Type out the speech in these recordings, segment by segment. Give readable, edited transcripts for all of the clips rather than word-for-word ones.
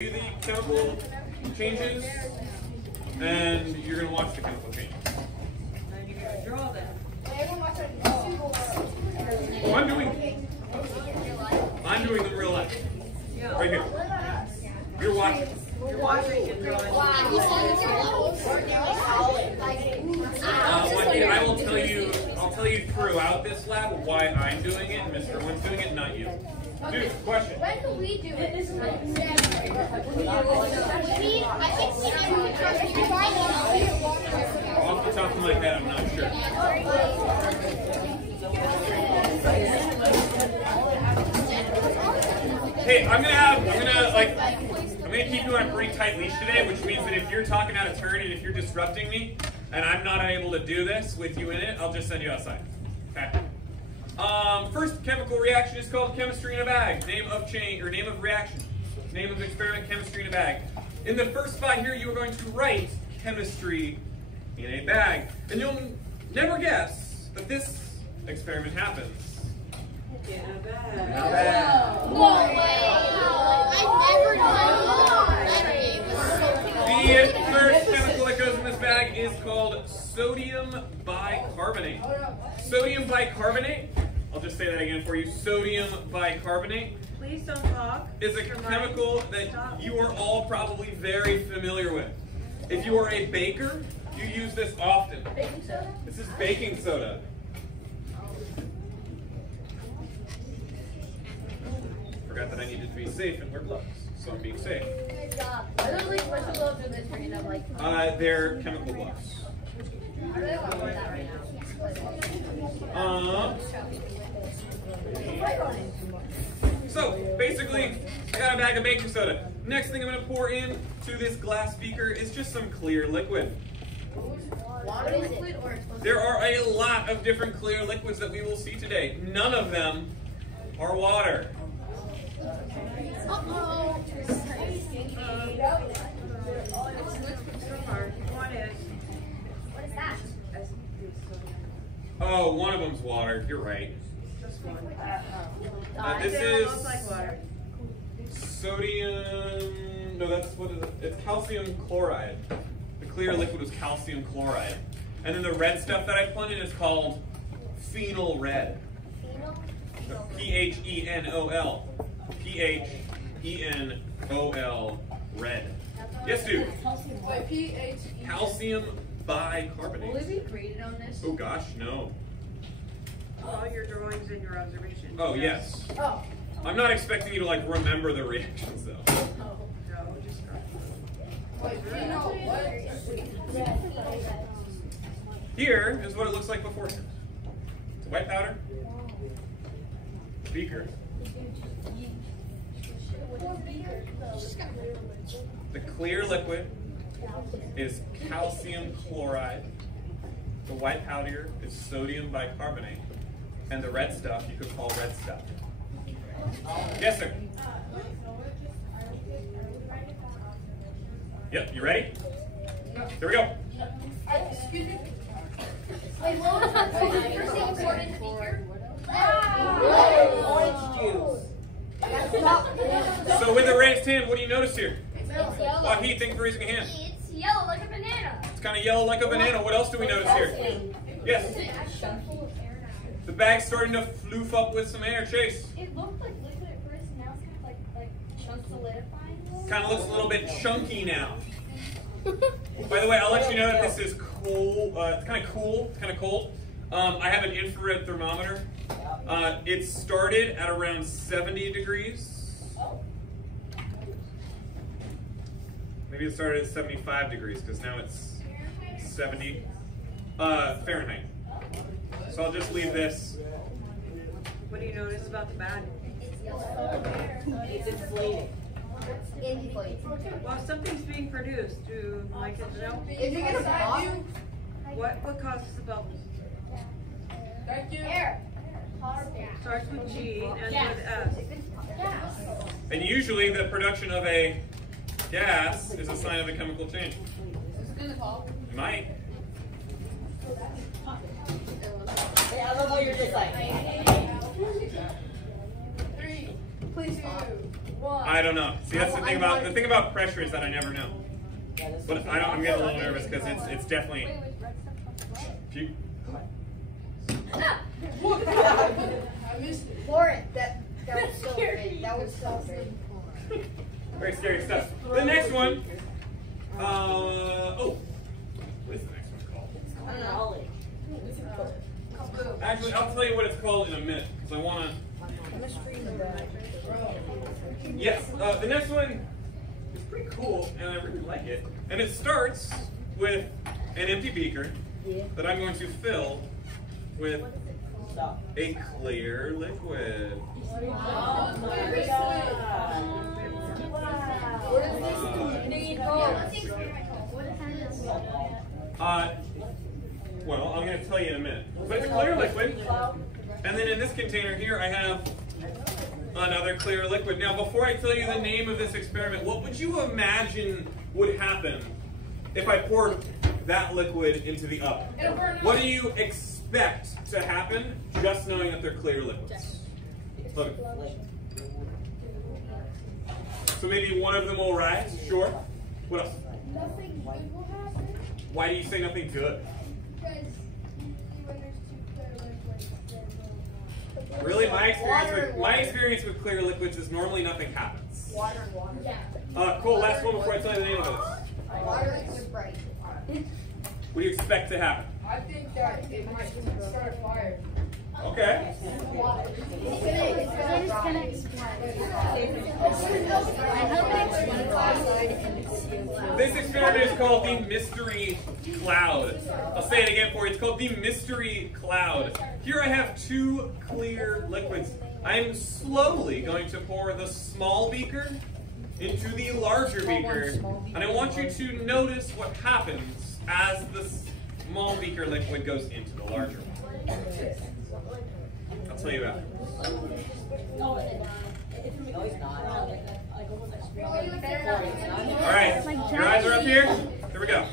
The chemical changes, and you're going to watch the chemical changes. And you're going to draw them. Oh, I'm doing them real life. Yeah. Right here. You're watching. You're watching and drawing. I'll tell you throughout this lab why I'm doing it and Mr. Owen's doing it, not you. Dude, question. When do we do it? Off the top of my head, I'm not sure. Hey, I'm gonna keep you on a pretty tight leash today, which means that if you're talking out of turn and if you're disrupting me, and I'm not able to do this with you in it, I'll just send you outside. Okay. First chemical reaction is called chemistry in a bag. Name of change or name of reaction. Name of experiment, chemistry in a bag. In the first spot here, you are going to write chemistry in a bag. And you'll never guess that this experiment happens. In a bag. In a bag. No way! I've never done The first chemical that goes in this bag is called sodium bicarbonate. Sodium bicarbonate, I'll just say that again for you, sodium bicarbonate Please don't talk. is a chemical that you are all probably very familiar with. If you are a baker, you use this often. Baking soda? This is baking soda. Forgot that I needed to be safe and wear gloves, so I'm being safe. Good job. I literally put the gloves in this ring and I'm like, They're chemical gloves. I really want to wear that right now. So basically, I got a bag of baking soda. Next thing I'm going to pour into this glass beaker is just some clear liquid. Water liquid or explosive? There are a lot of different clear liquids that we will see today. None of them are water. Uh-oh. One is. What is that? Oh, one of them's water. You're right. Just one. This They all is look like water. sodium. No, that's what is it? It's calcium chloride. The clear liquid was calcium chloride. And then the red stuff that I put in is called phenol red. P-H-E-N-O-L. P-H-E-N-O-L red. Yes, dude. Wait, P-H-E. Calcium bicarbonate. Will it be graded on this? Oh gosh, no. All your drawings and your observations. Oh yes. Oh. I'm not expecting you to like remember the reactions though. Oh. No, just Wait, phenol what? Here is what it looks like beforehand. It's a white powder. Beaker. The clear liquid is calcium chloride. The white powder is sodium bicarbonate. And the red stuff you could call red stuff. Yes, sir. Yep, you ready? Here we go. Excuse me. Wait, what was that? First thing you poured in the beaker? Orange juice. So with the raised hand, what do you notice here? It's yellow. Wahid, thank you for raising a hand. It's yellow like a banana. It's kind of yellow like a banana. What else do we notice here? Yes. The bag's starting to floof up with some air. Chase. It looked like liquid at first, and now it's kind of like chunks solidifying. Kind of looks a little bit chunky now. By the way, I'll let you know that this is cool. It's kind of cool. It's kind of cold. I have an infrared thermometer. It started at around 70 degrees. Maybe it started at 75 degrees because now it's 70 Fahrenheit. So I'll just leave this. What do you notice about the bag? It's yellow. It's inflating. Well, something's being produced. Do my kids know? If you get a ball, What causes the bubbles? thank you. Air. Starts with G and ends with S. And usually the production of a gas is a sign of a chemical change. It might. I love how you're just like. 3, please. 2, I don't know. See, that's the thing about pressure is that I never know. But I'm getting a little nervous because it's definitely. Lauren, that was so good. That was so good. Very scary stuff. The next one. Oh, what is the next one called? I don't know. Actually, I'll tell you what it's called in a minute because I want to. Yes, the next one is pretty cool, and I really like it. And it starts with an empty beaker that I'm going to fill with a clear liquid. Well, I'm going to tell you in a minute. But it's a clear liquid. And then in this container here, I have another clear liquid. Now, before I tell you the name of this experiment, what would you imagine would happen if I poured that liquid into the oven? What do you expect to happen just knowing that they're clear liquids? Look. So maybe one of them will rise? Sure. What else? Nothing good will happen. Why do you say nothing good? Because when there's two clear liquids, then Really, my experience with clear liquids is normally nothing happens. water. Yeah. Cool. Last one before I tell you the name of this. Water is bright. What do you expect to happen? I think that it might start a fire. Okay. This experiment is called the mystery cloud. I'll say it again for you. It's called the mystery cloud. Here I have two clear liquids. I'm slowly going to pour the small beaker into the larger beaker. And I want you to notice what happens as the small beaker liquid goes into the larger one. I'll tell you about it. All right, your eyes are up here. Here we go.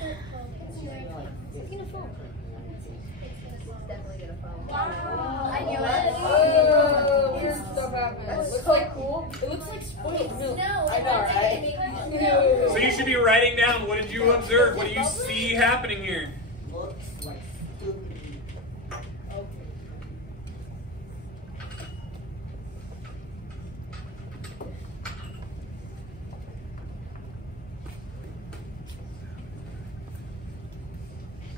I knew it. That's so cool. It looks like spoiled milk. No, I know, right? So you should be writing down, what did you observe? What do you see happening here? Looks like stupid.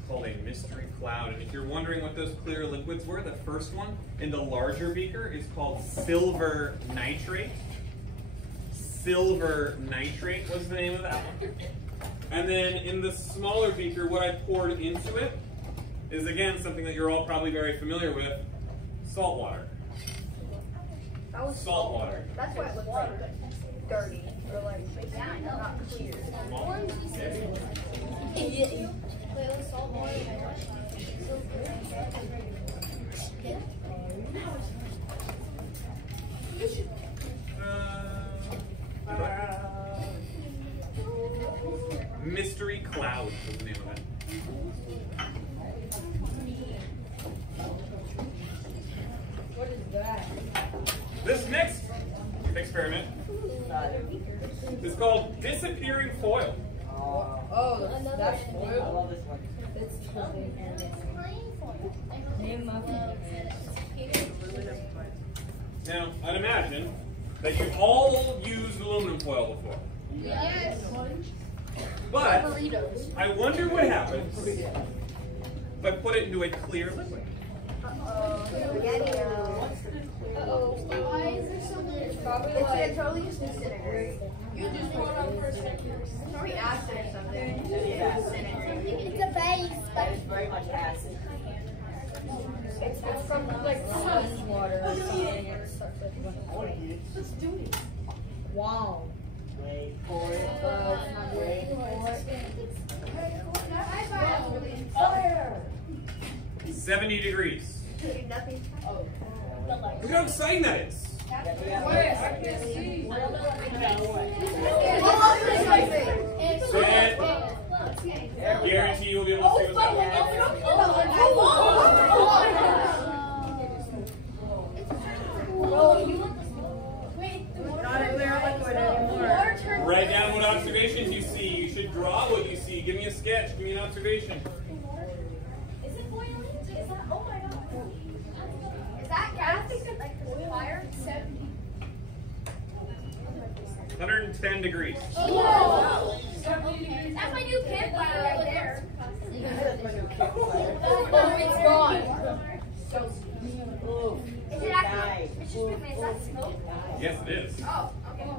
Called a mystery cloud. And if you're wondering what those clear liquids were, the first one in the larger beaker is called silver nitrate. Silver nitrate was the name of that one. And then in the smaller beaker, what I poured into it is, again, something that you're all probably very familiar with, salt water. Salt water. That's why it looks like dirty or like not clear. Mystery cloud was the name of it. What is that? This next experiment is called disappearing foil. Oh, that's I foil. love this one. Now, I'd imagine that you've all used aluminum foil before. Yes. But I wonder what happens if I put it into a clear liquid. Why is there so much? It's probably It's like totally just disintegrate. you just put on for a second. It's probably acid or something. Yeah. It's a base. That is very much acid. It's from like sun water or something. Let's do it. Wow. Wait for it. Wait for it. 70 degrees. Nothing. Look how exciting that is. Wait, I can't see. Sit. Guarantee you'll be able to see what's happening. Not a clear liquid. observations you see. You should draw what you see. Give me a sketch. Give me an observation. Is it boiling? Is that, oh my god. Is that gas? Like the fire? 110 degrees. Oh. That's my new campfire right there. It's gone. Is it actually? It's just is that smoke? Yes, it is. Oh, okay.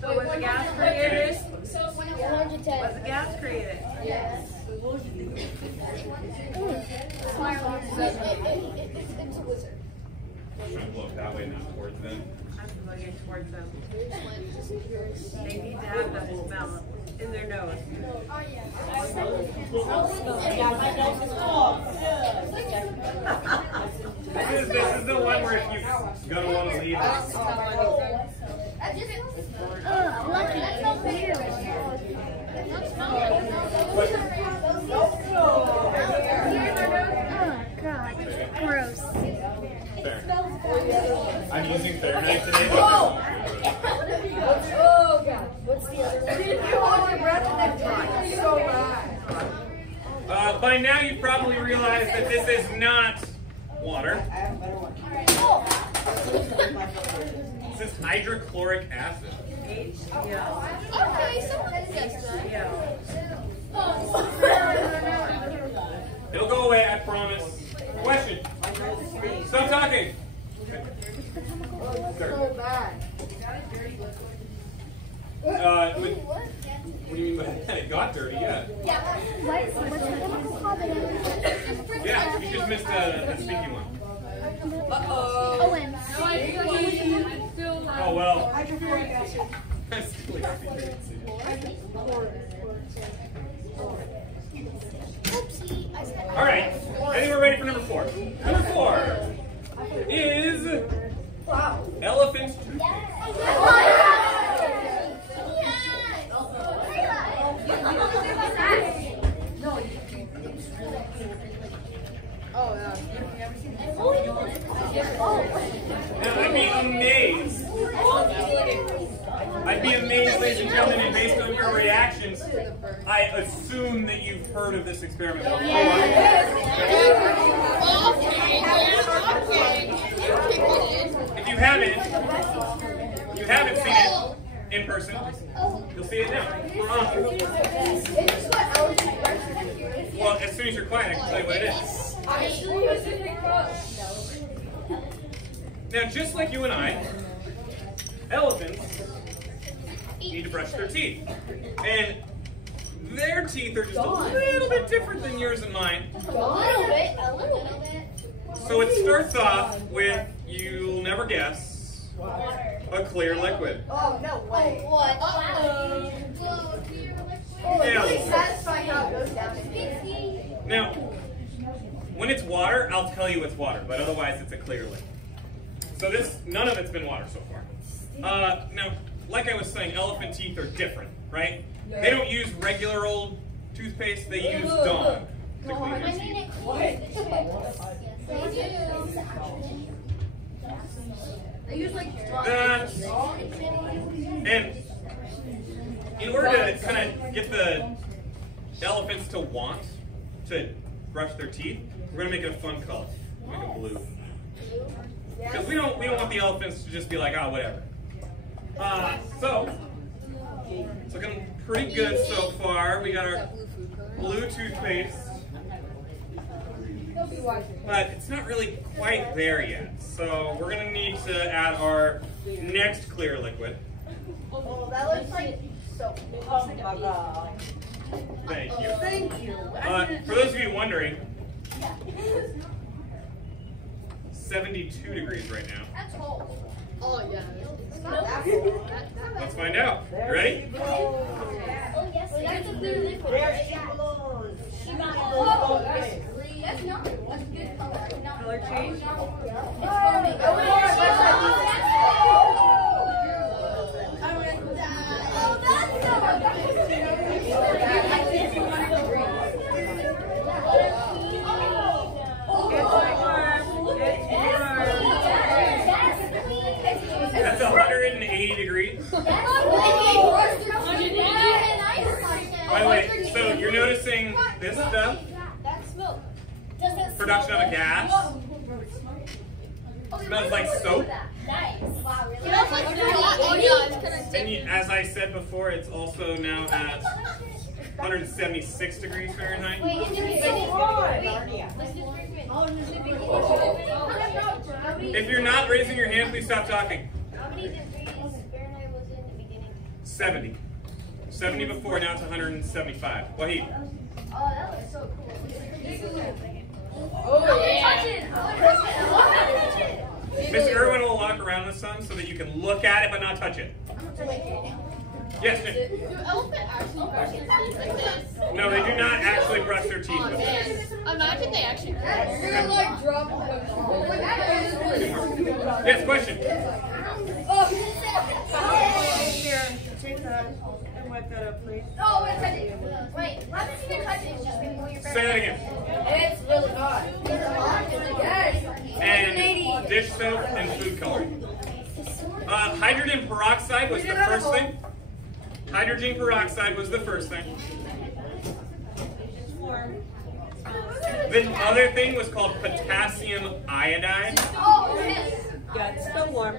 So was the gas created? So when it 110. Was the gas created? yes. It's a wizard. I'm trying to look that way, not towards them. I'm looking towards them. They need to have that smell in their nose. Oh yeah. This is the one where if you're gonna want to leave. That's just Lucky. That's not fair. God. Gross. Fair. I'm using Fahrenheit today. Oh God. What's the other one? You hold your breath and then talk. It's so bad. By now you've probably realized that this is not water. This is hydrochloric acid. HCl. Okay, someone says that. It'll go away, I promise. Question. Stop talking. So bad. What do you mean by that? It got dirty, yeah. What's the chemical called? Yeah, you just missed a sticky one. Owen. Oh well. Hydrochloric acid. That's still Oopsie. I said. all right, I think we're ready for number 4. Number 4 is elephant toothpaste. Now, I'd be amazed, ladies and gentlemen, and based on your reactions, I assume that you've heard of this experiment before. If you haven't seen it in person, you'll see it now. Well, as soon as you're quiet, I can tell you what it is. Now, just like you and I, elephants need to brush their teeth. And their teeth are just a little bit different than yours and mine. A little bit. So it starts off with, you'll never guess, a clear liquid. Oh, no way. What? Yeah. Satisfying how it goes down. Now, when it's water, I'll tell you it's water, but otherwise it's a clear liquid. So none of it's been water so far. Now, like I was saying, elephant teeth are different, right? They don't use regular old toothpaste, they use Dawn to clean their teeth. They use like and in order to kind of get the elephants to want to brush their teeth, we're gonna make it a fun color. Make it blue. Because we don't want the elephants to just be like, oh, whatever. So it's looking pretty good so far. We got our blue toothpaste, but it's not really quite there yet. So we're gonna need to add our next clear liquid. Oh, that looks like soap. Oh my god. Thank you. Thank you. For those of you wondering, 72 degrees right now. That's cold. Oh yeah. It's not that cold. Let's find out. You ready? Oh, yes. That's a clear liquid. There she blows. Oh, that's green. That's not. That's good color. Color change? It's foaming. Oh, that's That's 180 degrees. That's By the way, so you're noticing this stuff? That's smoke. Production of a gas. Smells like soap. Nice. Wow, really? Smells like And as I said before, it's also now at 176 degrees Fahrenheit. Wait, it's so hard. If you're not raising your hand, please stop talking. How many degrees Fahrenheit was it in the beginning? 70. 70 before, now it's 175. Wahid. Oh, that looks so cool. Oh, yeah. Touch it. Miss Irwin will walk around the sun so that you can look at it but not touch it. Yes, Nick. Do elephants actually brush their teeth like this? No, they do not actually brush their teeth with this. Imagine they actually You're gonna like drop Yes, question. Here, take that and wipe that up, please. Oh, wait, touch it. Wait, why did you touch it? It's just before your Say that again. It's really hot. Yes. And dish soap and food coloring. Hydrogen peroxide was the first thing. Hydrogen peroxide was the first thing. The other thing was called potassium iodide. Oh, yes. Yeah, it's still warm.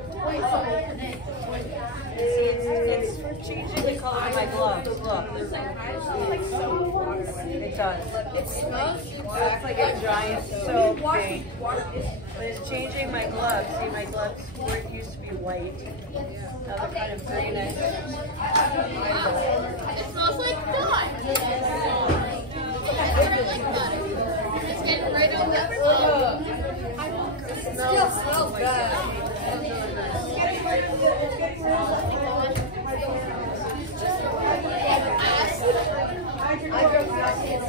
It's changing the color of my gloves. Look. It does. It smells like a giant soap thing. But it's changing my gloves. See, my gloves used to be white. Now they're kind of greenish. It smells like blood. It's getting right on that floor. It still smells bad. I heard acid.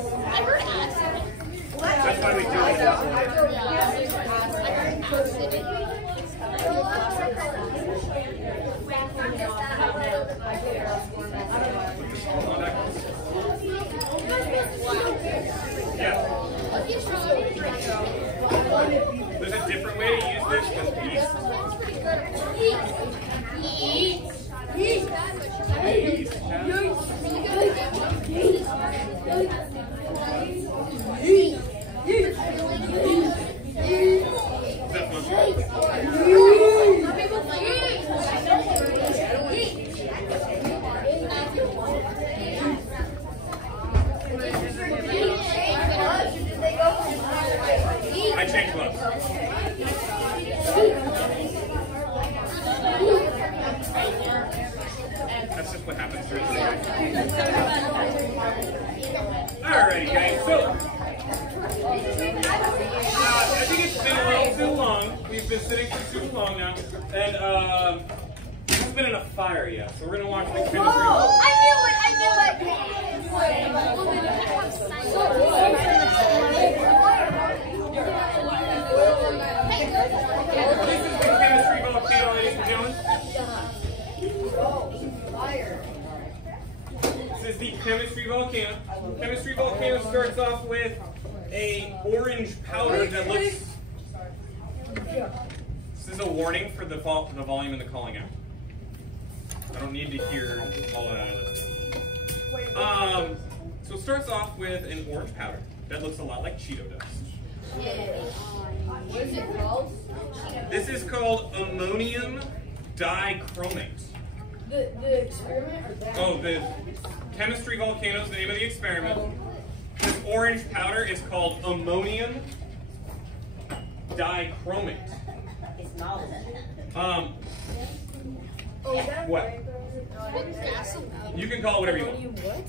That's why we do it. Yeah. There's a different way to use this because I changed gloves. That's just what happens during the day. Alrighty, guys. So, I think it's been a little too long. We've been sitting for too long now, and we haven't been in a fire yet. So we're gonna watch the chemistry. I knew it. This is the chemistry volcano, ladies and gentlemen. This is the chemistry volcano. Chemistry volcano starts off with a orange powder that looks. This is a warning for the volume and the calling out. I don't need to hear all that out of this. So it starts off with an orange powder that looks a lot like Cheeto dust. What is it called? This is called Ammonium Dichromate. The experiment or that? Oh, the chemistry volcano is the name of the experiment. This orange powder is called Ammonium Dichromate. It's novel. What? You can call it whatever you want.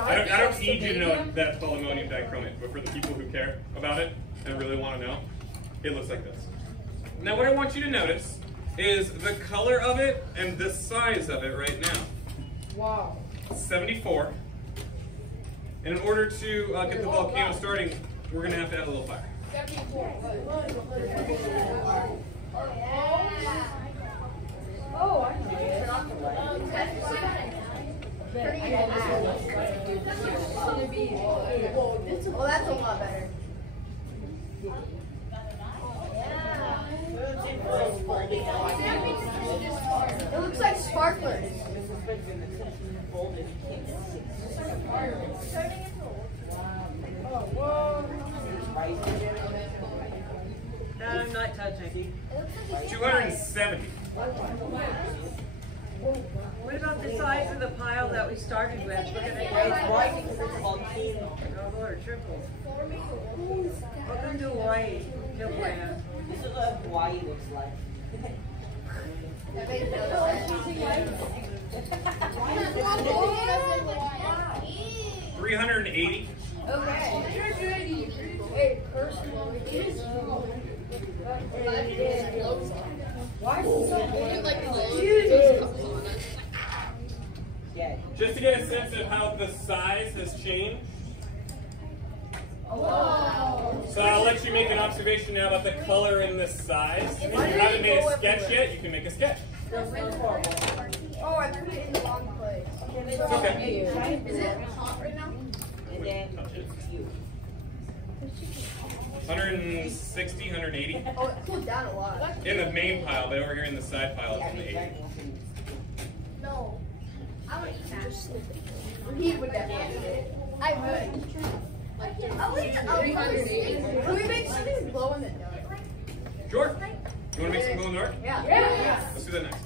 I don't need you to know that's called ammonium dichromate, but for the people who care about it and really want to know, it looks like this. Now what I want you to notice is the color of it and the size of it right now. Wow. 74. And in order to get the volcano starting, we're going to have to add a little fire. 74. Oh, I know. Oh, that's a lot better. It looks like sparklers. That I'm not touching. 270. What about the size of the pile that we started with? Look at It's it. white because it's volcano. Double or triple? Welcome to Hawaii, Hillland. This is what Hawaii looks like. 380. Hey, personally, why is it so big? Like, Yeah. Just to get a sense of how the size has changed. So I'll let you make an observation now about the color and the size. If you haven't made a sketch yet, you can make a sketch. Oh, I threw it in the wrong place. It's okay. Is it hot right now? And then it's you. 160, 180. Oh, it cooled down a lot. In the main pile, but over here in the side pile, it's in the 80. No. I would eat that. He would definitely eat it. I would. Can we make something glow in the dark? Sure. You want to make some glow in the dark? Yeah. Let's do that next.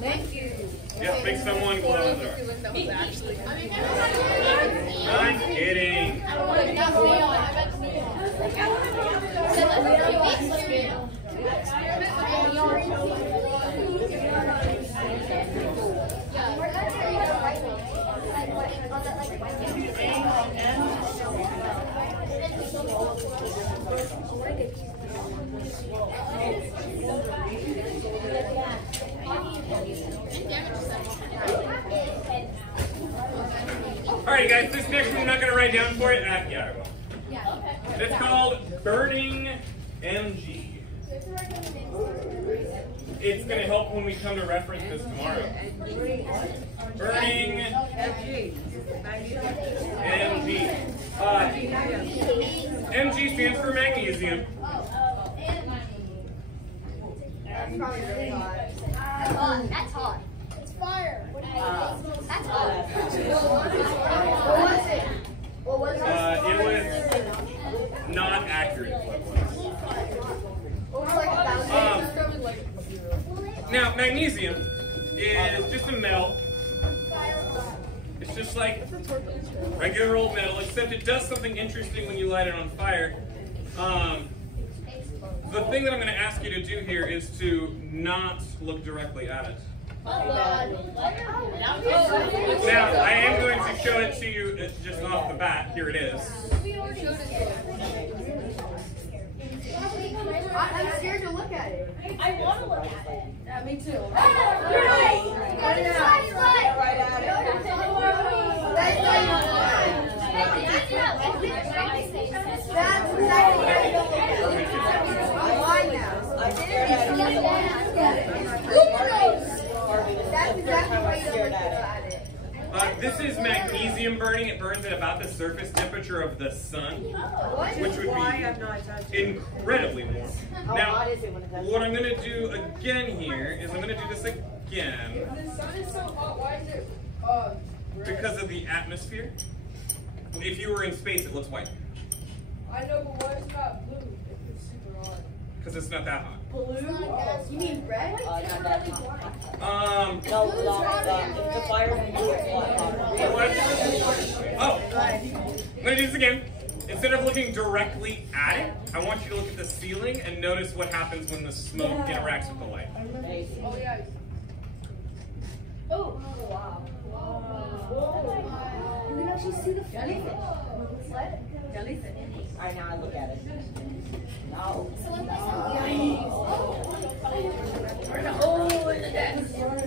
Thank you. Yeah, make someone glow in the dark. I'm kidding. Alright guys, this next one I'm not going to write down for it. Yeah, I will. It's called Burning MG. It's going to help when we come to reference this tomorrow. Burning MG. MG stands for magnesium. That's probably really hot. That's hot. It's fire. That's hot. What was it? What was it? It was not accurate. What was like 1,000? Now, magnesium is just a metal. It's just like regular old metal, except it does something interesting when you light it on fire. The thing that I'm going to ask you to do here is to not look directly at it. Now, I am going to show it to you just off the bat. Here it is. I'm scared to look at it. I want to look at it. Yeah, me too. That's exactly why you don't look at it. This is magnesium burning. It burns at about the surface temperature of the sun, which would be incredibly warm. Now, what I'm going to do again here is I'm going to do this again. The sun is so hot, why is it because of the atmosphere. If you were in space, it looks white. I know, but why is it not blue if it's super hot? Because it's not that hot. Blue? You mean red? Not that hot. No, if the fire can do it, oh, I'm going to do this again. Instead of looking directly at it, I want you to look at the ceiling and notice what happens when the smoke interacts with the light. Oh, yeah. Oh, wow. You can actually see the jellyfish. What? Jellyfish. Alright, now I look at it. No. Burn a hole in the desk. Burn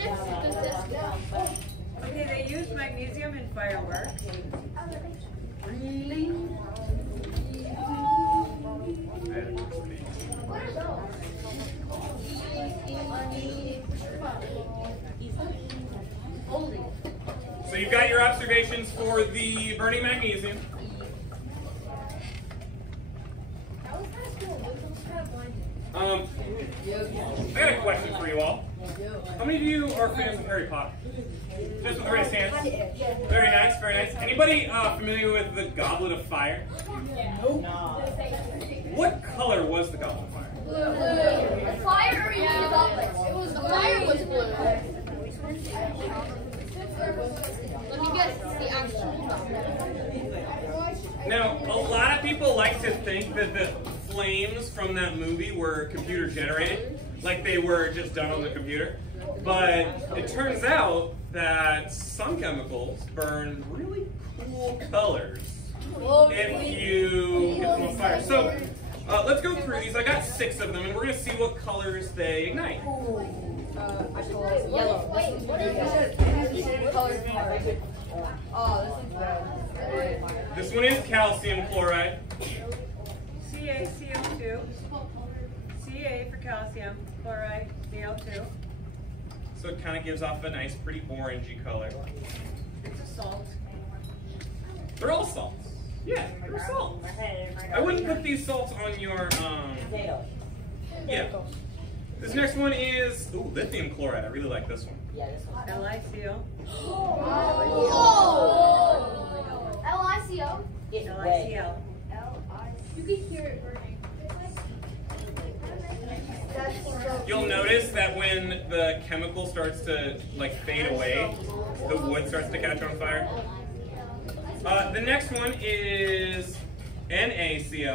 it to the desk. Okay, they use magnesium in fireworks. Really? What are those? So you've got your observations for the burning magnesium. I got a question for you all. How many of you are fans of Harry Potter? Just with the raised hands. Very nice, very nice. Anybody familiar with the Goblet of Fire? No. What color was the Goblet of Fire? Blue. The fire or the goblet? It was the fire was blue. Let me guess the actual goblet. Now, a lot of people like to think that the flames from that movie were computer generated, like they were just done on the computer. But it turns out that some chemicals burn really cool colors if you get them on fire. So let's go through these. I got 6 of them, and we're going to see what colors they ignite. I call it yellow. What is What color is it? Oh, this one's red. This one is calcium chloride. CaCO2. Ca for calcium, chloride, Cl2. So it kind of gives off a nice, pretty orangey color. It's a salt. They're all salts. Yeah, they're salts. I wouldn't put these salts on your, yeah. This next one is, ooh, lithium chloride. I really like this one. Yeah, this one. LiCO. LiCO? It's red. LiCl. You can hear it burning. You'll notice that when the chemical starts to like fade away, the wood starts to catch on fire. The next one is NaCl. You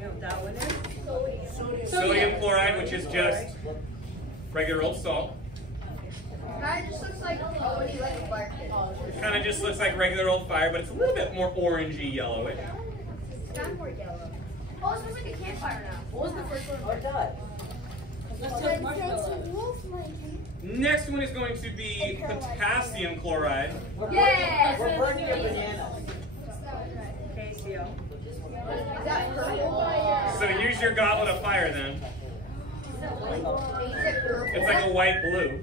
know what that one is? Sodium chloride, which is just regular old salt. That just looks like a fire pit. It kind of just looks like regular old fire, but it's a little bit more orangey yellowish. It's kind of more yellow. Oh, it smells like a campfire now. What was the first one? Oh, it does. Next one is going to be potassium chloride. Yes! We're burning your banana. KCO. Is that purple? So use your goblet of fire then. Is it purple? It's like a white blue.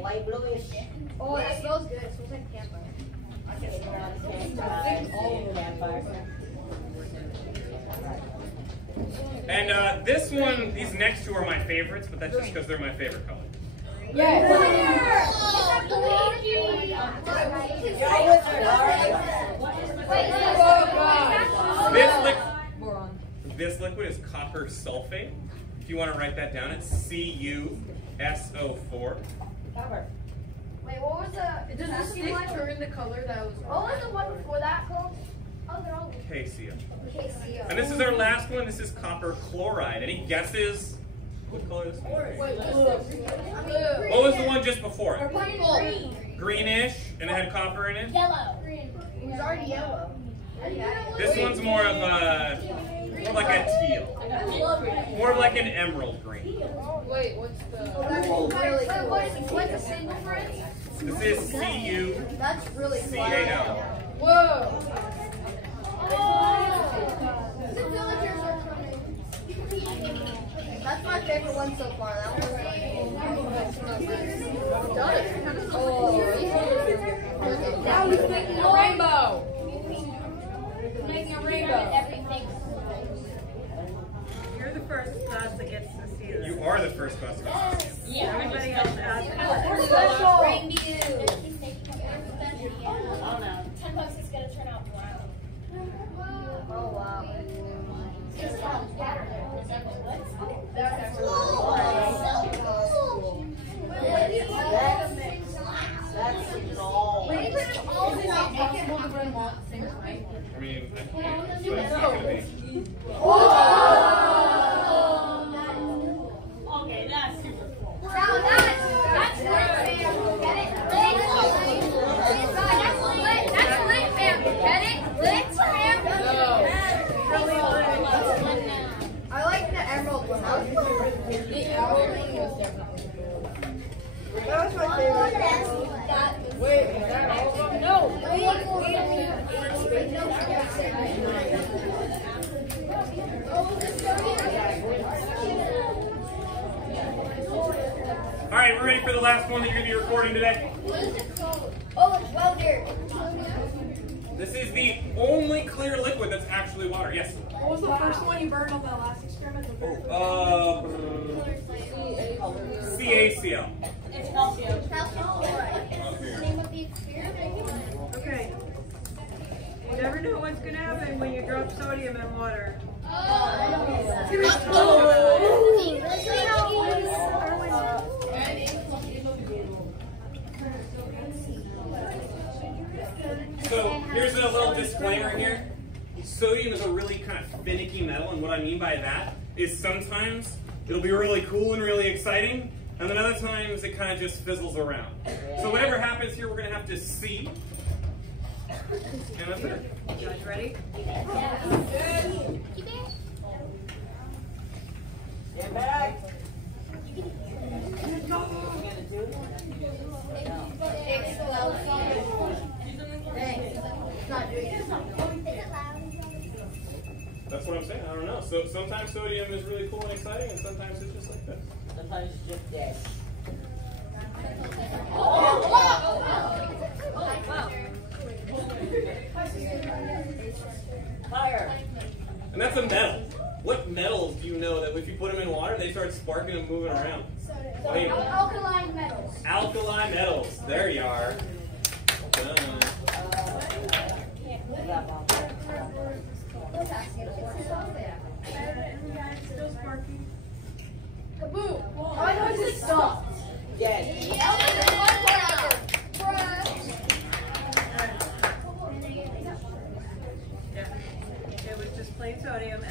Light bluish. Oh, it smells good. It smells like campfire. And this one, these next two are my favorites, but that's just because they're my favorite color. This liquid is copper sulfate. If you want to write that down, it's CuSO4. Wait, what was the... Does the stick turn the color that was... What was the one before that called? Oh, they're all... KCO. KCO. And this is our last one. This is copper chloride. Any guesses what color this one is? Blue. What was the one just before it? Green. Greenish, and it had copper in it? Yellow. Green. It was already yellow. This one's more of more like a teal. More of like an emerald green. Wait, what's the... What's the symbol for it? This is CuCAO. That's really cool. Whoa. The villagers are coming. That's my favorite one so far. That one. Now he's making a rainbow. He's making a rainbow. Everything. You're the first class that gets to see this. You are the first class to get this. Yeah. Everybody else has We're special. Oh no. $10 is gonna turn out brown. Oh wow. That's all. I mean, it's not going to be. Okay, that's super cool. That's lit, man. Get it? That's lit, man. Get it? Lit, man. I like the emerald one. The emerald one was definitely. That was my favorite. Wait, is that all of them? No. All right, we're ready for the last one that you're going to be recording today. What is it called? Oh, it's welder. This is the only clear liquid that's actually water. Yes? What was the first one you burned on the last experiment? CaCl. Okay. You never know what's going to happen when you drop sodium in water. So here's a little disclaimer here. Sodium is a really kind of finicky metal, and what I mean by that is sometimes it'll be really cool and really exciting, and then other times it kind of just fizzles around. So whatever happens here, we're going to have to see. And that's it. You guys ready? Get back. That's what I'm saying. I don't know. So sometimes sodium is really cool and exciting, and sometimes it's just like this. Sometimes it's just dead. Fire. And that's a metal. What metals do you know that if you put them in water, they start sparking and moving around? Wait. Alkaline metals. Alkali metals. There you are. Done. Still sparky. Kaboom! Oh, I know it's stopped. Dead. Yeah. It was just plain sodium, Na.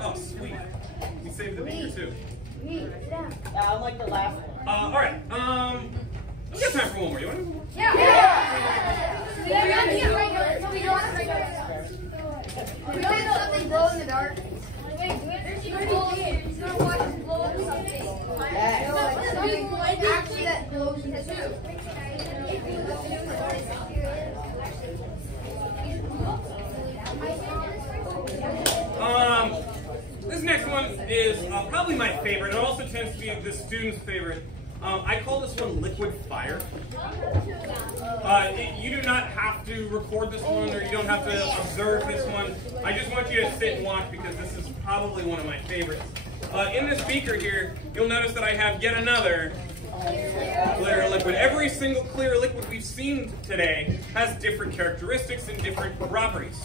Oh, sweet. We saved the beaker too. Yeah, I like the last one. All right. We got time for one more. You want to? Yeah! We don't know something glow in the dark. Wait, he's gonna watch us blow up something. Something actually that glows in the tube. This next one is probably my favorite. It also tends to be the student's favorite. I call this one liquid fire. You do not have to record this one, or you don't have to observe this one. I just want you to sit and watch because this is probably one of my favorites. In this beaker here, you'll notice that I have yet another clear liquid. Every single clear liquid we've seen today has different characteristics and different properties.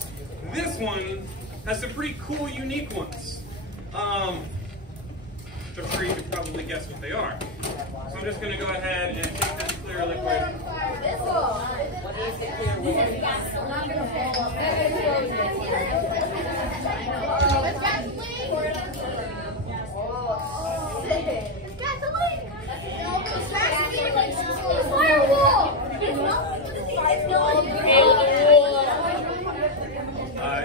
This one has some pretty cool, unique ones. I'm sure you could probably guess what they are. So I'm just going to go ahead and take this clear liquid. What is the clear liquid?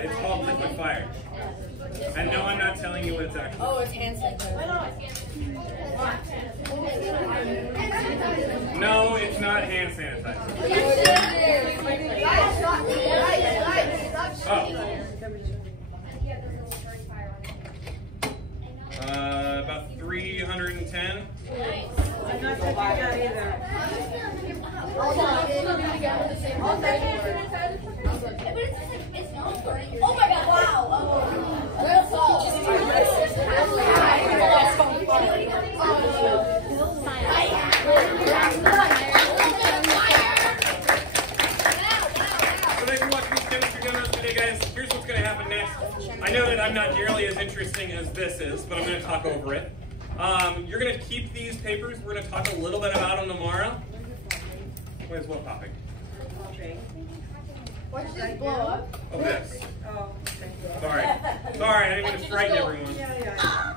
It's called liquid fire. And no, I'm not telling you what it's actually. Oh, it's hand sanitizer. No, it's not hand sanitizer. Oh. About 310. I'm not touching that either. Oh my god, wow. Real salt. So thanks for watching these chemistry demos today, guys. Here's what's going to happen next. I know that I'm not nearly as interesting as this is, but I'm going to talk over it. You're going to keep these papers. We're going to talk a little bit about them tomorrow. Where's what popping? Why did this blow up? Oh, this. Oh, okay. Sorry. Sorry, I didn't mean to frighten everyone. Yeah.